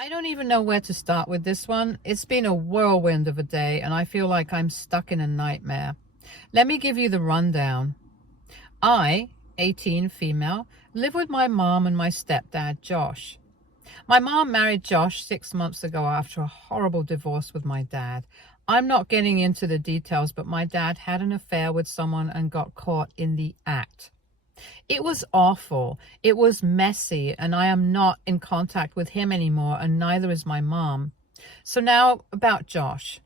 I don't even know where to start with this one. It's been a whirlwind of a day, and I feel like I'm stuck in a nightmare. Let me give you the rundown. I, 18 female, live with my mom and my stepdad, Josh. My mom married Josh 6 months ago after a horrible divorce with my dad. I'm not getting into the details, but my dad had an affair with someone and got caught in the act. It was awful. It was messy, and I am not in contact with him anymore, and neither is my mom. So now about Josh.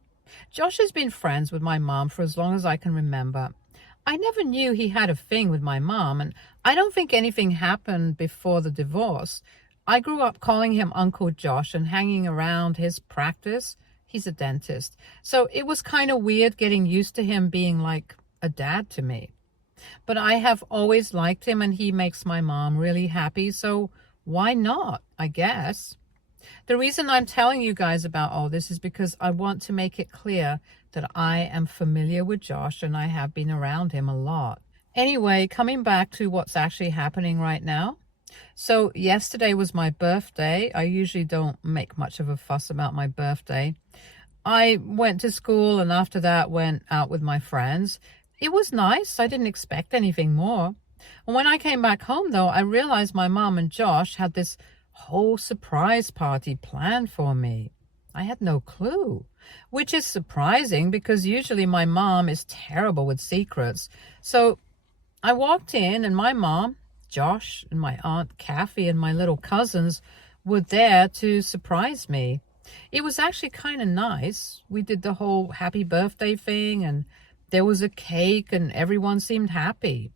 Josh has been friends with my mom for as long as I can remember. I never knew he had a thing with my mom, and I don't think anything happened before the divorce. I grew up calling him Uncle Josh and hanging around his practice. He's a dentist. So it was kind of weird getting used to him being like a dad to me. But I have always liked him, and he makes my mom really happy, so why not, I guess. The reason I'm telling you guys about all this is because I want to make it clear that I am familiar with Josh and I have been around him a lot. Anyway, coming back to what's actually happening right now. So yesterday was my birthday. I usually don't make much of a fuss about my birthday. I went to school and after that went out with my friends. It was nice. I didn't expect anything more. And when I came back home, though, I realized my mom and Josh had this whole surprise party planned for me. I had no clue, which is surprising because usually my mom is terrible with secrets. So I walked in and my mom, Josh, and my aunt Kathy and my little cousins were there to surprise me. It was actually kind of nice. We did the whole happy birthday thing and there was a cake and everyone seemed happy.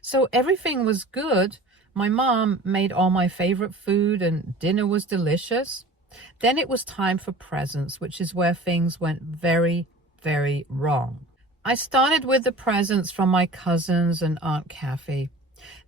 So everything was good. My mom made all my favorite food and dinner was delicious. Then it was time for presents, which is where things went very, very wrong. I started with the presents from my cousins and Aunt Kathy.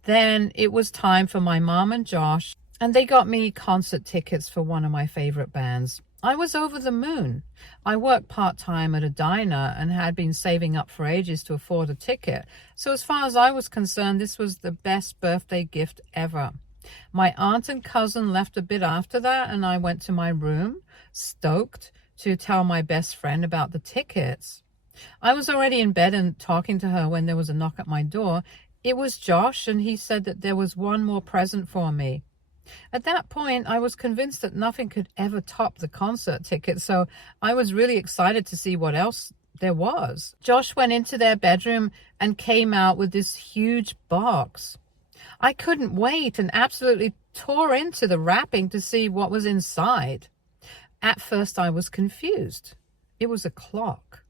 Then it was time for my mom and Josh, and they got me concert tickets for one of my favorite bands. I was over the moon. I worked part-time at a diner and had been saving up for ages to afford a ticket. So as far as I was concerned, this was the best birthday gift ever. My aunt and cousin left a bit after that, and I went to my room, stoked, to tell my best friend about the tickets. I was already in bed and talking to her when there was a knock at my door. It was Josh, and he said that there was one more present for me. At that point, I was convinced that nothing could ever top the concert ticket, so I was really excited to see what else there was. Josh went into their bedroom and came out with this huge box. I couldn't wait and absolutely tore into the wrapping to see what was inside. At first, I was confused. It was a clock,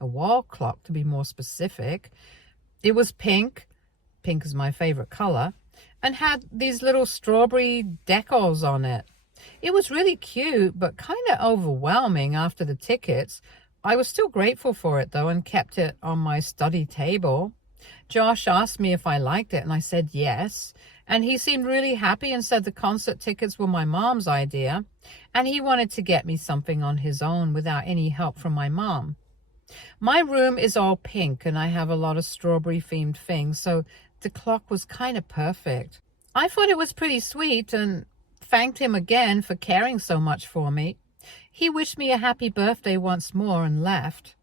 a wall clock to be more specific. It was pink. Pink is my favorite color. And had these little strawberry decals on it. It was really cute, but kind of overwhelming after the tickets. I was still grateful for it, though, and kept it on my study table. Josh asked me if I liked it, and I said yes. And he seemed really happy and said the concert tickets were my mom's idea, and he wanted to get me something on his own without any help from my mom. My room is all pink, and I have a lot of strawberry-themed things, so the clock was kind of perfect. I thought it was pretty sweet and thanked him again for caring so much for me. He wished me a happy birthday once more and left.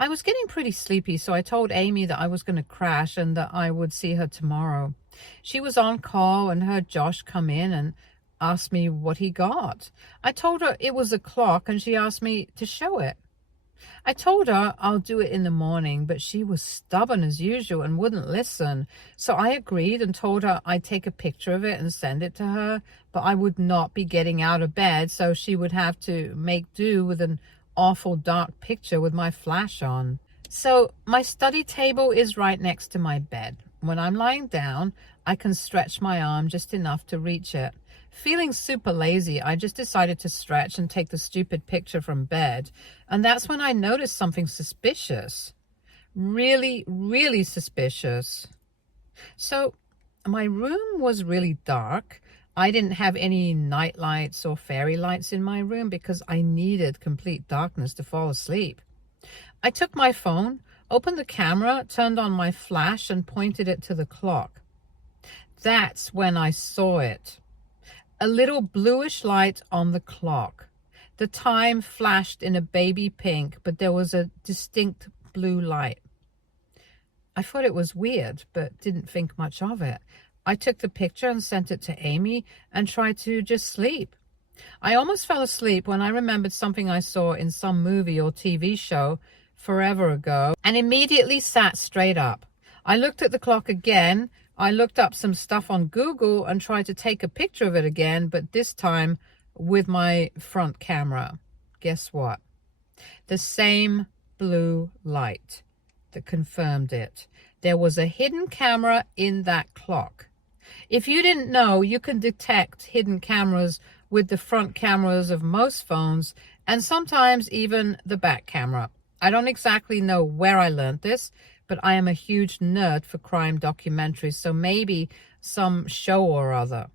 I was getting pretty sleepy, so I told Amy that I was going to crash and that I would see her tomorrow. She was on call and heard Josh come in and asked me what he got. I told her it was a clock and she asked me to show it. I told her I'll do it in the morning, but she was stubborn as usual and wouldn't listen. So I agreed and told her I'd take a picture of it and send it to her, but I would not be getting out of bed, so she would have to make do with an awful dark picture with my flash on. So my study table is right next to my bed. When I'm lying down, I can stretch my arm just enough to reach it. Feeling super lazy, I just decided to stretch and take the stupid picture from bed. And that's when I noticed something suspicious. Really, really suspicious. So my room was really dark. I didn't have any night lights or fairy lights in my room because I needed complete darkness to fall asleep. I took my phone, opened the camera, turned on my flash, and pointed it to the clock. That's when I saw it. a little bluish light on the clock. The time flashed in a baby pink, but there was a distinct blue light. I thought it was weird, but didn't think much of it. I took the picture and sent it to Amy and tried to just sleep. I almost fell asleep when I remembered something I saw in some movie or TV show forever ago and immediately sat straight up. I looked at the clock again. I looked up some stuff on Google and tried to take a picture of it again, but this time with my front camera. Guess what? The same blue light that confirmed it. There was a hidden camera in that clock. If you didn't know, you can detect hidden cameras with the front cameras of most phones and sometimes even the back camera. I don't exactly know where I learned this, but I am a huge nerd for crime documentaries, so maybe some show or other.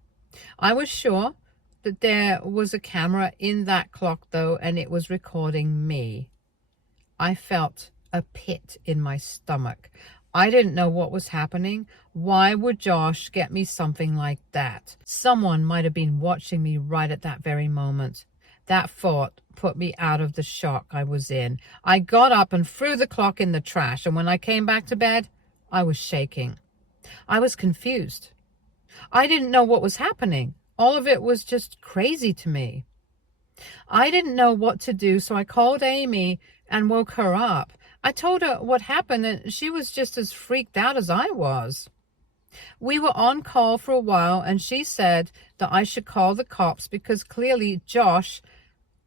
I was sure that there was a camera in that clock though, and it was recording me. I felt a pit in my stomach. I didn't know what was happening. Why would Josh get me something like that? Someone might have been watching me right at that very moment. That thought put me out of the shock I was in. I got up and threw the clock in the trash, and when I came back to bed, I was shaking. I was confused. I didn't know what was happening. All of it was just crazy to me. I didn't know what to do, so I called Amy and woke her up. I told her what happened, and she was just as freaked out as I was. We were on call for a while, and she said that I should call the cops because clearly Josh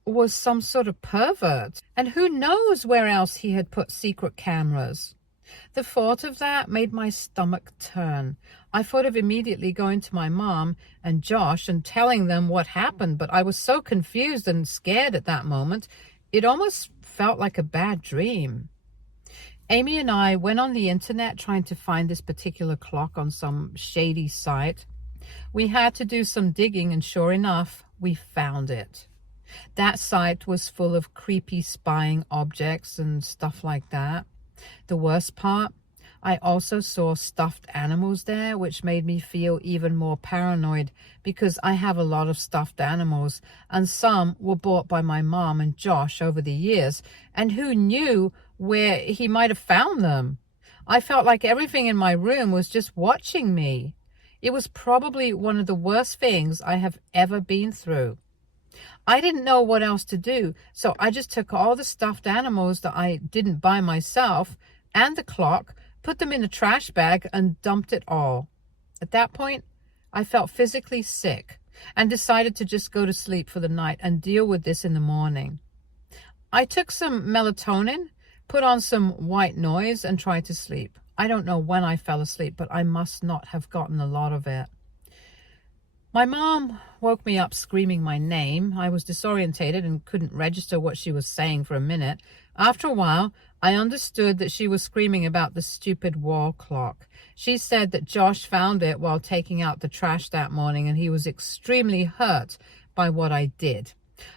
was some sort of pervert. And who knows where else he had put secret cameras. The thought of that made my stomach turn. I thought of immediately going to my mom and Josh and telling them what happened, but I was so confused and scared at that moment, it almost felt like a bad dream. Amy and I went on the internet trying to find this particular clock on some shady site. We had to do some digging, and sure enough, we found it. That site was full of creepy spying objects and stuff like that. The worst part, I also saw stuffed animals there, which made me feel even more paranoid because I have a lot of stuffed animals, and some were bought by my mom and Josh over the years, and who knew where he might have found them. I felt like everything in my room was just watching me. It was probably one of the worst things I have ever been through. I didn't know what else to do, so I just took all the stuffed animals that I didn't buy myself and the clock, put them in a trash bag, and dumped it all. At that point, I felt physically sick and decided to just go to sleep for the night and deal with this in the morning. I took some melatonin, put on some white noise, and tried to sleep. I don't know when I fell asleep, but I must not have gotten a lot of it. My mom woke me up screaming my name. I was disorientated and couldn't register what she was saying for a minute. After a while, I understood that she was screaming about the stupid wall clock. She said that Josh found it while taking out the trash that morning, and he was extremely hurt by what I did.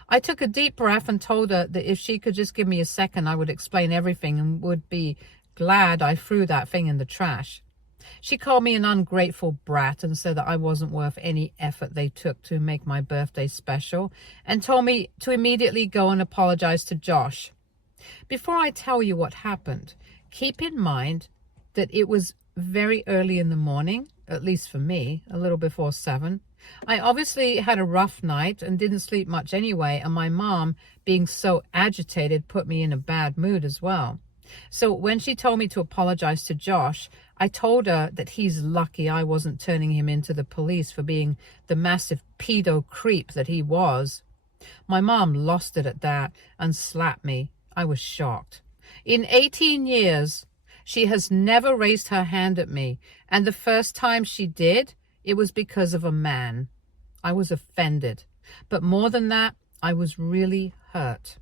I took a deep breath and told her that if she could just give me a second, I would explain everything and would be glad I threw that thing in the trash. She called me an ungrateful brat and said that I wasn't worth any effort they took to make my birthday special, and told me to immediately go and apologize to Josh. Before I tell you what happened, keep in mind that it was very early in the morning, at least for me, a little before 7. I obviously had a rough night and didn't sleep much anyway, and my mom, being so agitated, put me in a bad mood as well. So when she told me to apologize to Josh, I told her that he's lucky I wasn't turning him into the police for being the massive pedo creep that he was. My mom lost it at that and slapped me. I was shocked. In 18 years, she has never raised her hand at me, and the first time she did, it was because of a man. I was offended, but more than that, I was really hurt.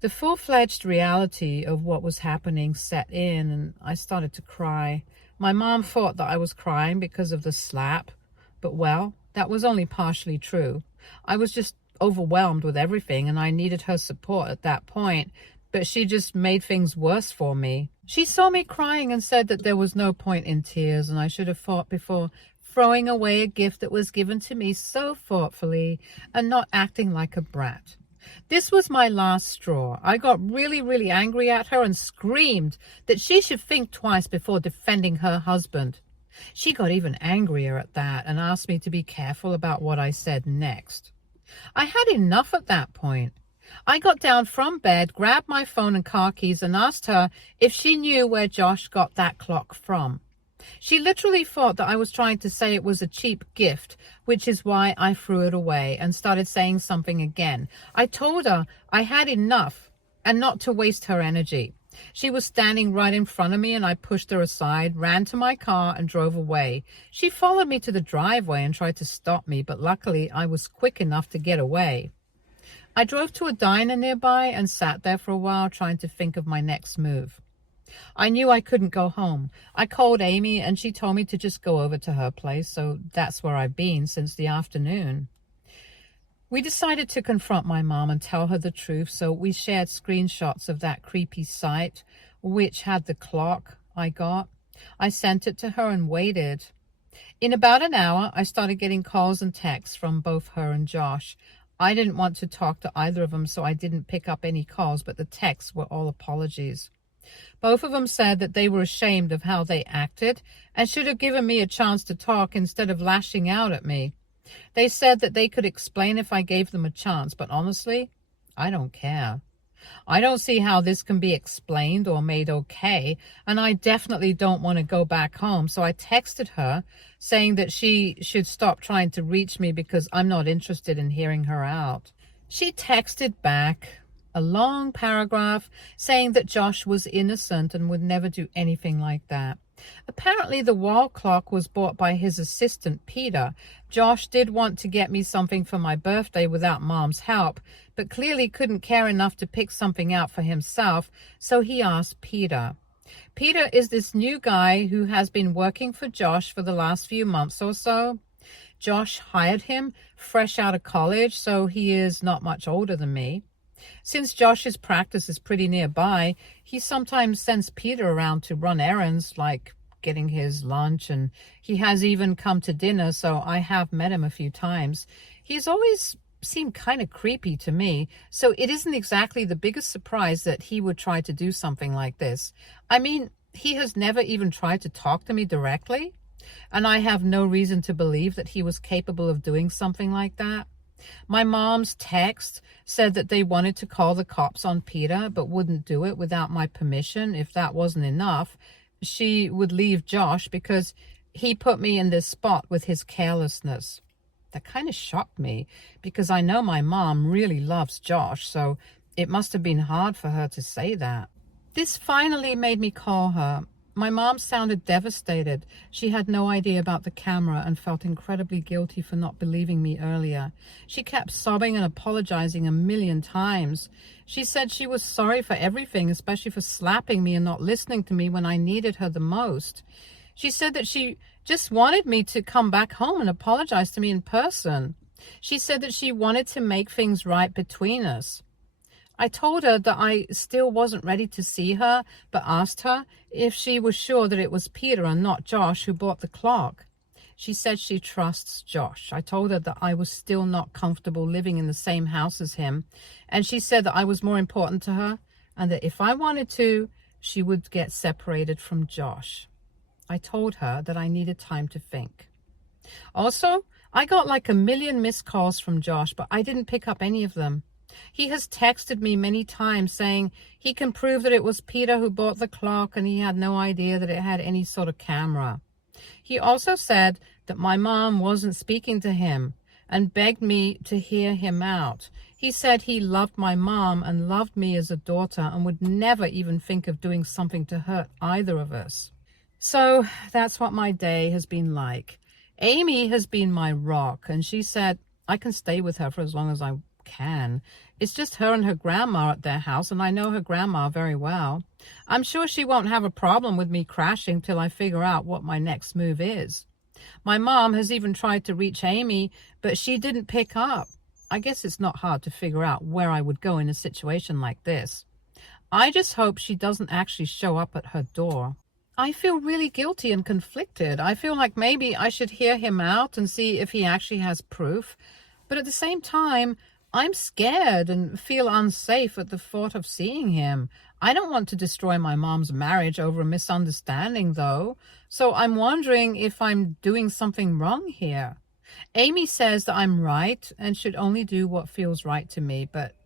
The full-fledged reality of what was happening set in, and I started to cry. My mom thought that I was crying because of the slap, but well, that was only partially true. I was just overwhelmed with everything, and I needed her support at that point, but she just made things worse for me. She saw me crying and said that there was no point in tears, and I should have thought before throwing away a gift that was given to me so thoughtfully and not acting like a brat. This was my last straw. I got really, really angry at her and screamed that she should think twice before defending her husband. She got even angrier at that and asked me to be careful about what I said next. I had enough at that point. I got down from bed, grabbed my phone and car keys, and asked her if she knew where Josh got that clock from. She literally thought that I was trying to say it was a cheap gift, which is why I threw it away and started saying something again. I told her I had enough and not to waste her energy. She was standing right in front of me and I pushed her aside, ran to my car and drove away. She followed me to the driveway and tried to stop me, but luckily I was quick enough to get away. I drove to a diner nearby and sat there for a while trying to think of my next move. I knew I couldn't go home. I called Amy and she told me to just go over to her place, so that's where I've been since the afternoon. We decided to confront my mom and tell her the truth, so we shared screenshots of that creepy site, which had the clock I got. I sent it to her and waited. In about an hour, I started getting calls and texts from both her and Josh. I didn't want to talk to either of them, so I didn't pick up any calls, but the texts were all apologies. Both of them said that they were ashamed of how they acted and should have given me a chance to talk instead of lashing out at me. They said that they could explain if I gave them a chance, but honestly, I don't care. I don't see how this can be explained or made okay, and I definitely don't want to go back home, so I texted her saying that she should stop trying to reach me because I'm not interested in hearing her out. She texted back a long paragraph saying that Josh was innocent and would never do anything like that. Apparently the wall clock was bought by his assistant Peter. Josh did want to get me something for my birthday without Mom's help, but clearly couldn't care enough to pick something out for himself, so he asked Peter. Peter is this new guy who has been working for Josh for the last few months or so. Josh hired him fresh out of college, so he is not much older than me. Since Josh's practice is pretty nearby, he sometimes sends Peter around to run errands, like getting his lunch, and he has even come to dinner, so I have met him a few times. He's always seemed kind of creepy to me, so it isn't exactly the biggest surprise that he would try to do something like this. I mean, he has never even tried to talk to me directly, and I have no reason to believe that he was capable of doing something like that. My mom's text said that they wanted to call the cops on Peter, but wouldn't do it without my permission. If that wasn't enough, she would leave Josh because he put me in this spot with his carelessness. That kind of shocked me because I know my mom really loves Josh, so it must have been hard for her to say that. This finally made me call her. My mom sounded devastated. She had no idea about the camera and felt incredibly guilty for not believing me earlier. She kept sobbing and apologizing a million times. She said she was sorry for everything, especially for slapping me and not listening to me when I needed her the most. She said that she just wanted me to come back home and apologize to me in person. She said that she wanted to make things right between us. I told her that I still wasn't ready to see her, but asked her if she was sure that it was Peter and not Josh who bought the clock. She said she trusts Josh. I told her that I was still not comfortable living in the same house as him, and she said that I was more important to her and that if I wanted to, she would get separated from Josh. I told her that I needed time to think. Also, I got like 1 million missed calls from Josh, but I didn't pick up any of them. He has texted me many times saying he can prove that it was Peter who bought the clock and he had no idea that it had any sort of camera. He also said that my mom wasn't speaking to him and begged me to hear him out. He said he loved my mom and loved me as a daughter and would never even think of doing something to hurt either of us. So that's what my day has been like. Amy has been my rock, and she said I can stay with her for as long as I can. It's just her and her grandma at their house, and I know her grandma very well. I'm sure she won't have a problem with me crashing till I figure out what my next move is. My mom has even tried to reach Amy, but she didn't pick up. I guess it's not hard to figure out where I would go in a situation like this. I just hope she doesn't actually show up at her door. I feel really guilty and conflicted. I feel like maybe I should hear him out and see if he actually has proof. But at the same time, I'm scared and feel unsafe at the thought of seeing him. I don't want to destroy my mom's marriage over a misunderstanding, though. So I'm wondering if I'm doing something wrong here. Amy says that I'm right and should only do what feels right to me, but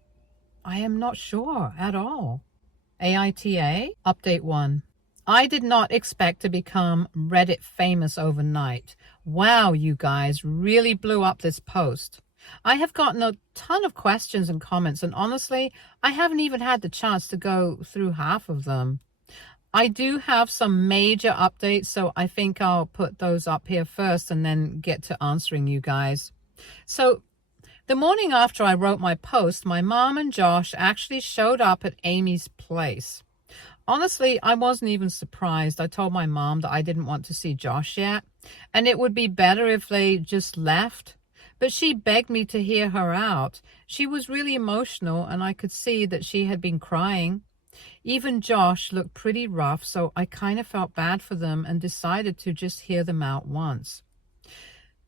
I am not sure at all. AITA, Update 1. I did not expect to become Reddit famous overnight. Wow, you guys really blew up this post. I have gotten a ton of questions and comments, and honestly, I haven't even had the chance to go through half of them. I do have some major updates, so I think I'll put those up here first and then get to answering you guys. So, the morning after I wrote my post, my mom and Josh actually showed up at Amy's place. Honestly, I wasn't even surprised. I told my mom that I didn't want to see Josh yet, and it would be better if they just left. But she begged me to hear her out. She was really emotional, and I could see that she had been crying. Even Josh looked pretty rough, so I kind of felt bad for them and decided to just hear them out once.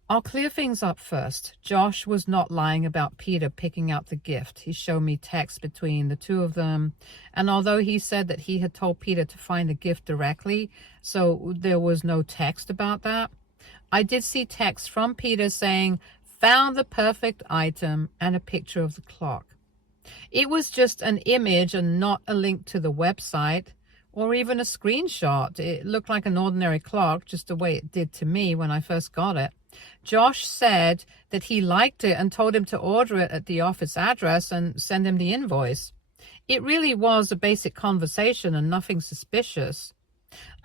I'll clear things up first. Josh was not lying about Peter picking out the gift. He showed me texts between the two of them, and although he said that he had told Peter to find the gift directly, so there was no text about that, I did see texts from Peter saying, "Found the perfect item," and a picture of the clock. It was just an image and not a link to the website or even a screenshot. It looked like an ordinary clock, just the way it did to me when I first got it. Josh said that he liked it and told him to order it at the office address and send him the invoice. It really was a basic conversation and nothing suspicious.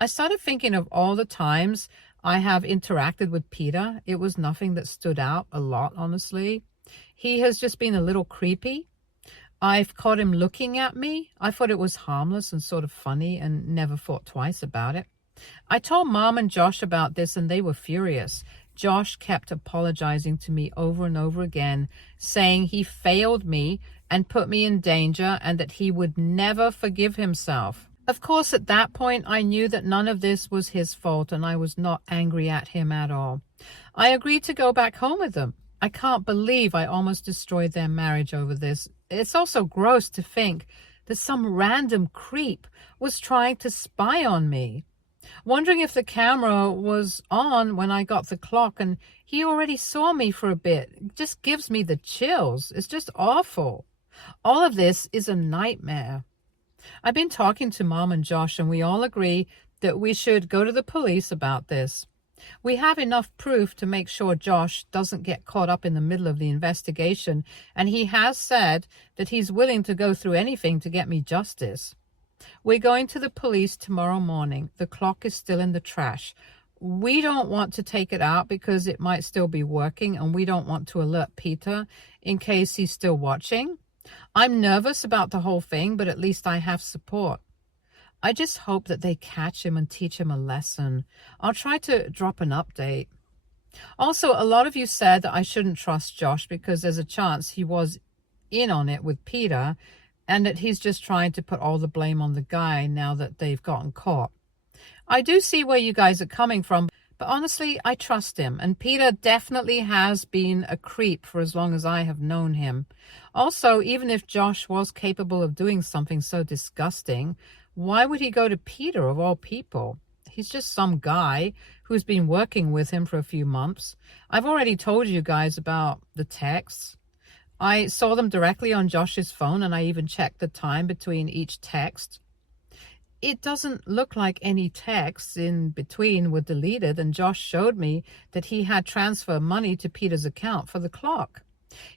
I started thinking of all the times I have interacted with Peter. It was nothing that stood out a lot, honestly. He has just been a little creepy. I've caught him looking at me. I thought it was harmless and sort of funny and never thought twice about it. I told Mom and Josh about this and they were furious. Josh kept apologizing to me over and over again, saying he failed me and put me in danger and that he would never forgive himself. Of course, at that point, I knew that none of this was his fault and I was not angry at him at all. I agreed to go back home with them. I can't believe I almost destroyed their marriage over this. It's also gross to think that some random creep was trying to spy on me. Wondering if the camera was on when I got the clock and he already saw me for a bit. It just gives me the chills. It's just awful. All of this is a nightmare. I've been talking to Mom and Josh and we all agree that we should go to the police about this. We have enough proof to make sure Josh doesn't get caught up in the middle of the investigation, and he has said that he's willing to go through anything to get me justice. We're going to the police tomorrow morning. The clock is still in the trash. We don't want to take it out because it might still be working, and we don't want to alert Peter in case he's still watching. I'm nervous about the whole thing, but at least I have support. I just hope that they catch him and teach him a lesson. I'll try to drop an update. Also, a lot of you said that I shouldn't trust Josh because there's a chance he was in on it with Peter and that he's just trying to put all the blame on the guy now that they've gotten caught. I do see where you guys are coming from, but honestly, I trust him. And Peter definitely has been a creep for as long as I have known him. Also, even if Josh was capable of doing something so disgusting, why would he go to Peter of all people? He's just some guy who's been working with him for a few months. I've already told you guys about the texts. I saw them directly on Josh's phone and I even checked the time between each text. It doesn't look like any texts in between were deleted, and Josh showed me that he had transferred money to Peter's account for the clock.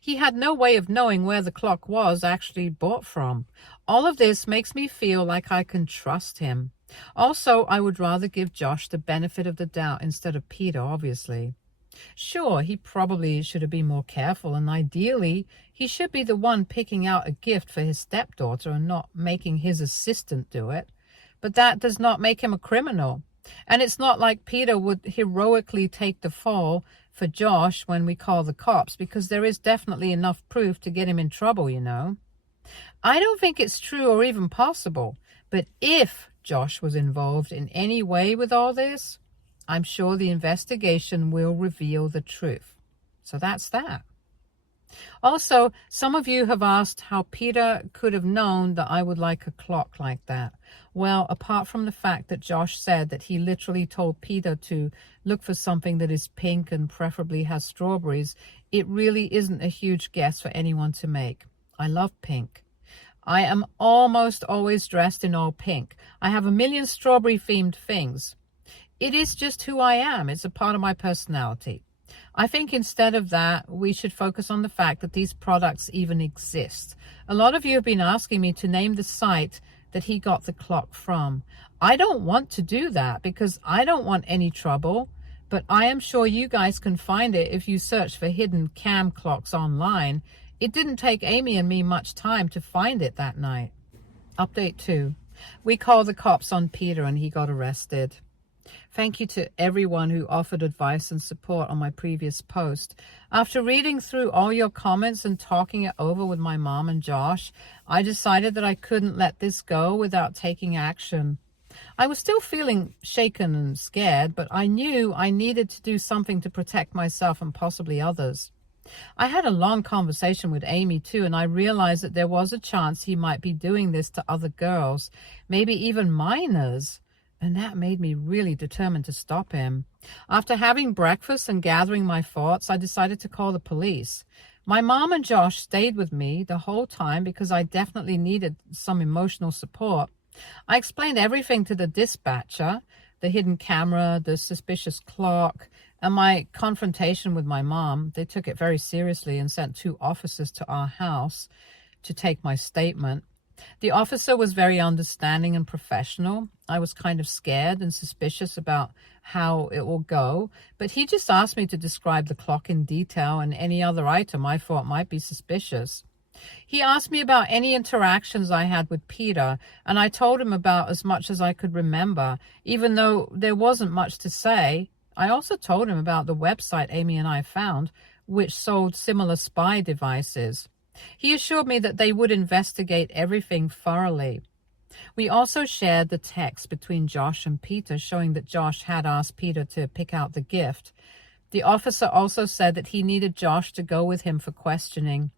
He had no way of knowing where the clock was actually bought from. All of this makes me feel like I can trust him. Also, I would rather give Josh the benefit of the doubt instead of Peter, obviously. Sure, he probably should have been more careful, and ideally, he should be the one picking out a gift for his stepdaughter and not making his assistant do it. But that does not make him a criminal. And it's not like Peter would heroically take the fall for Josh when we call the cops, because there is definitely enough proof to get him in trouble, you know. I don't think it's true or even possible, but if Josh was involved in any way with all this, I'm sure the investigation will reveal the truth. So that's that. Also, some of you have asked how Peter could have known that I would like a clock like that. Well, apart from the fact that Josh said that he literally told Peter to look for something that is pink and preferably has strawberries, it really isn't a huge guess for anyone to make. I love pink. I am almost always dressed in all pink. I have a million strawberry-themed things. It is just who I am. It's a part of my personality. I think instead of that, we should focus on the fact that these products even exist. A lot of you have been asking me to name the site that he got the clock from. I don't want to do that because I don't want any trouble, but I am sure you guys can find it if you search for hidden cam clocks online. It didn't take Amy and me much time to find it that night. Update 2. We called the cops on Peter and he got arrested. Thank you to everyone who offered advice and support on my previous post. After reading through all your comments and talking it over with my mom and Josh, I decided that I couldn't let this go without taking action. I was still feeling shaken and scared, but I knew I needed to do something to protect myself and possibly others. I had a long conversation with Amy too, and I realized that there was a chance he might be doing this to other girls, maybe even minors. And that made me really determined to stop him. After having breakfast and gathering my thoughts, I decided to call the police. My mom and Josh stayed with me the whole time because I definitely needed some emotional support. I explained everything to the dispatcher, the hidden camera, the suspicious clock, and my confrontation with my mom. They took it very seriously and sent 2 officers to our house to take my statement. The officer was very understanding and professional. I was kind of scared and suspicious about how it will go, but he just asked me to describe the clock in detail and any other item I thought might be suspicious. He asked me about any interactions I had with Peter, and I told him about as much as I could remember, even though there wasn't much to say. I also told him about the website Amy and I found, which sold similar spy devices. He assured me that they would investigate everything thoroughly. We also shared the text between Josh and Peter showing that Josh had asked Peter to pick out the gift. The officer also said that he needed Josh to go with him for questioning.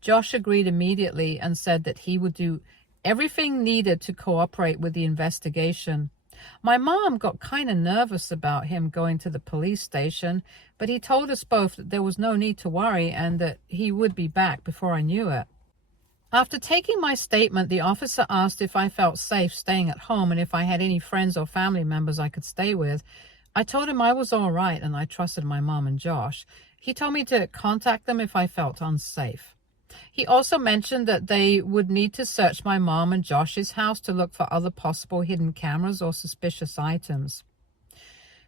Josh agreed immediately and said that he would do everything needed to cooperate with the investigation. My mom got kind of nervous about him going to the police station, but he told us both that there was no need to worry and that he would be back before I knew it. After taking my statement, the officer asked if I felt safe staying at home and if I had any friends or family members I could stay with. I told him I was all right and I trusted my mom and Josh. He told me to contact them if I felt unsafe. He also mentioned that they would need to search my mom and Josh's house to look for other possible hidden cameras or suspicious items.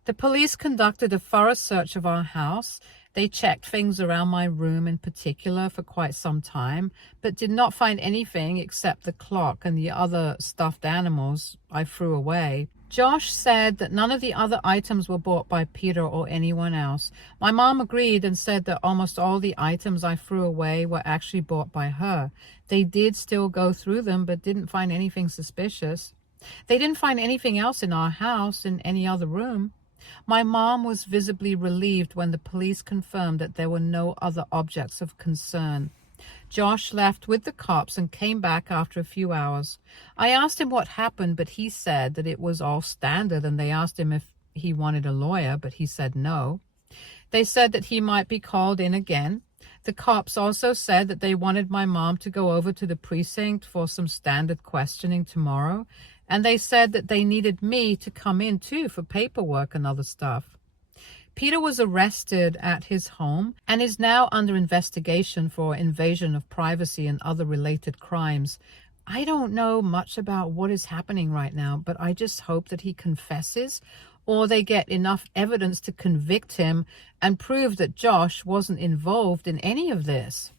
The police conducted a thorough search of our house. They checked things around my room in particular for quite some time, but did not find anything except the clock and the other stuffed animals I threw away. Josh said that none of the other items were bought by Peter or anyone else. My mom agreed and said that almost all the items I threw away were actually bought by her. They did still go through them, but didn't find anything suspicious. They didn't find anything else in our house, in any other room. My mom was visibly relieved when the police confirmed that there were no other objects of concern. Josh left with the cops and came back after a few hours. I asked him what happened, but he said that it was all standard, and they asked him if he wanted a lawyer, but he said no. They said that he might be called in again. The cops also said that they wanted my mom to go over to the precinct for some standard questioning tomorrow, and they said that they needed me to come in too for paperwork and other stuff. Peter was arrested at his home and is now under investigation for invasion of privacy and other related crimes. I don't know much about what is happening right now, but I just hope that he confesses or they get enough evidence to convict him and prove that Josh wasn't involved in any of this.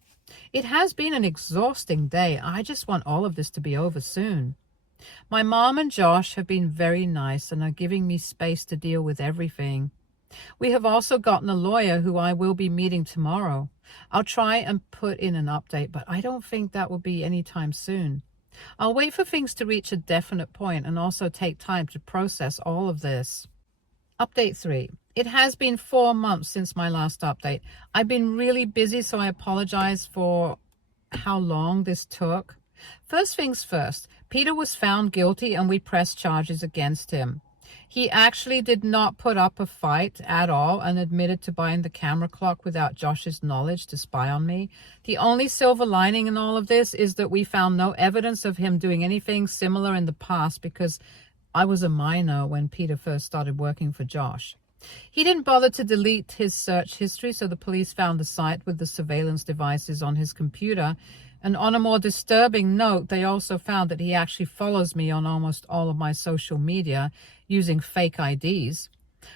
It has been an exhausting day. I just want all of this to be over soon. My mom and Josh have been very nice and are giving me space to deal with everything. We have also gotten a lawyer who I will be meeting tomorrow. I'll try and put in an update, but I don't think that will be anytime soon. I'll wait for things to reach a definite point and also take time to process all of this. Update 3. It has been 4 months since my last update. I've been really busy, so I apologize for how long this took. First things first, Peter was found guilty and we pressed charges against him. He actually did not put up a fight at all and admitted to buying the camera clock without Josh's knowledge to spy on me. The only silver lining in all of this is that we found no evidence of him doing anything similar in the past because I was a minor when Peter first started working for Josh. He didn't bother to delete his search history, so the police found the site with the surveillance devices on his computer. And on a more disturbing note, they also found that he actually follows me on almost all of my social media using fake IDs.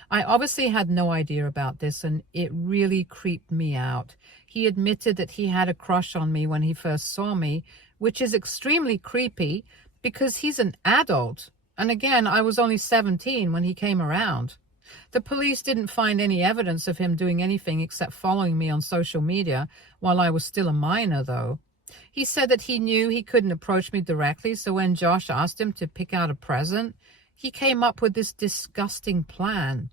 I obviously had no idea about this, and it really creeped me out. He admitted that he had a crush on me when he first saw me, which is extremely creepy because he's an adult. And again, I was only 17 when he came around. The police didn't find any evidence of him doing anything except following me on social media while I was still a minor, though. He said that he knew he couldn't approach me directly, so when Josh asked him to pick out a present, he came up with this disgusting plan.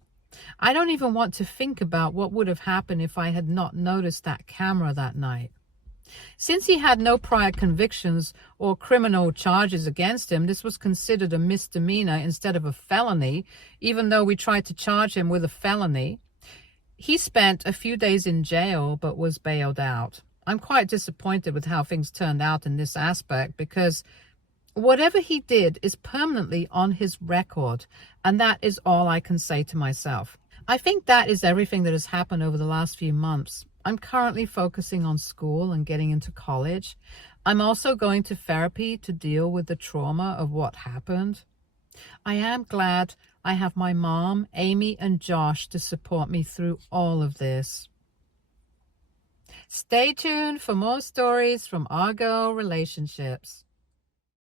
I don't even want to think about what would have happened if I had not noticed that camera that night. Since he had no prior convictions or criminal charges against him, this was considered a misdemeanor instead of a felony, even though we tried to charge him with a felony. He spent a few days in jail but was bailed out. I'm quite disappointed with how things turned out in this aspect because whatever he did is permanently on his record, and that is all I can say to myself. I think that is everything that has happened over the last few months. I'm currently focusing on school and getting into college. I'm also going to therapy to deal with the trauma of what happened. I am glad I have my mom, Amy, and Josh to support me through all of this. Stay tuned for more stories from our girl relationships.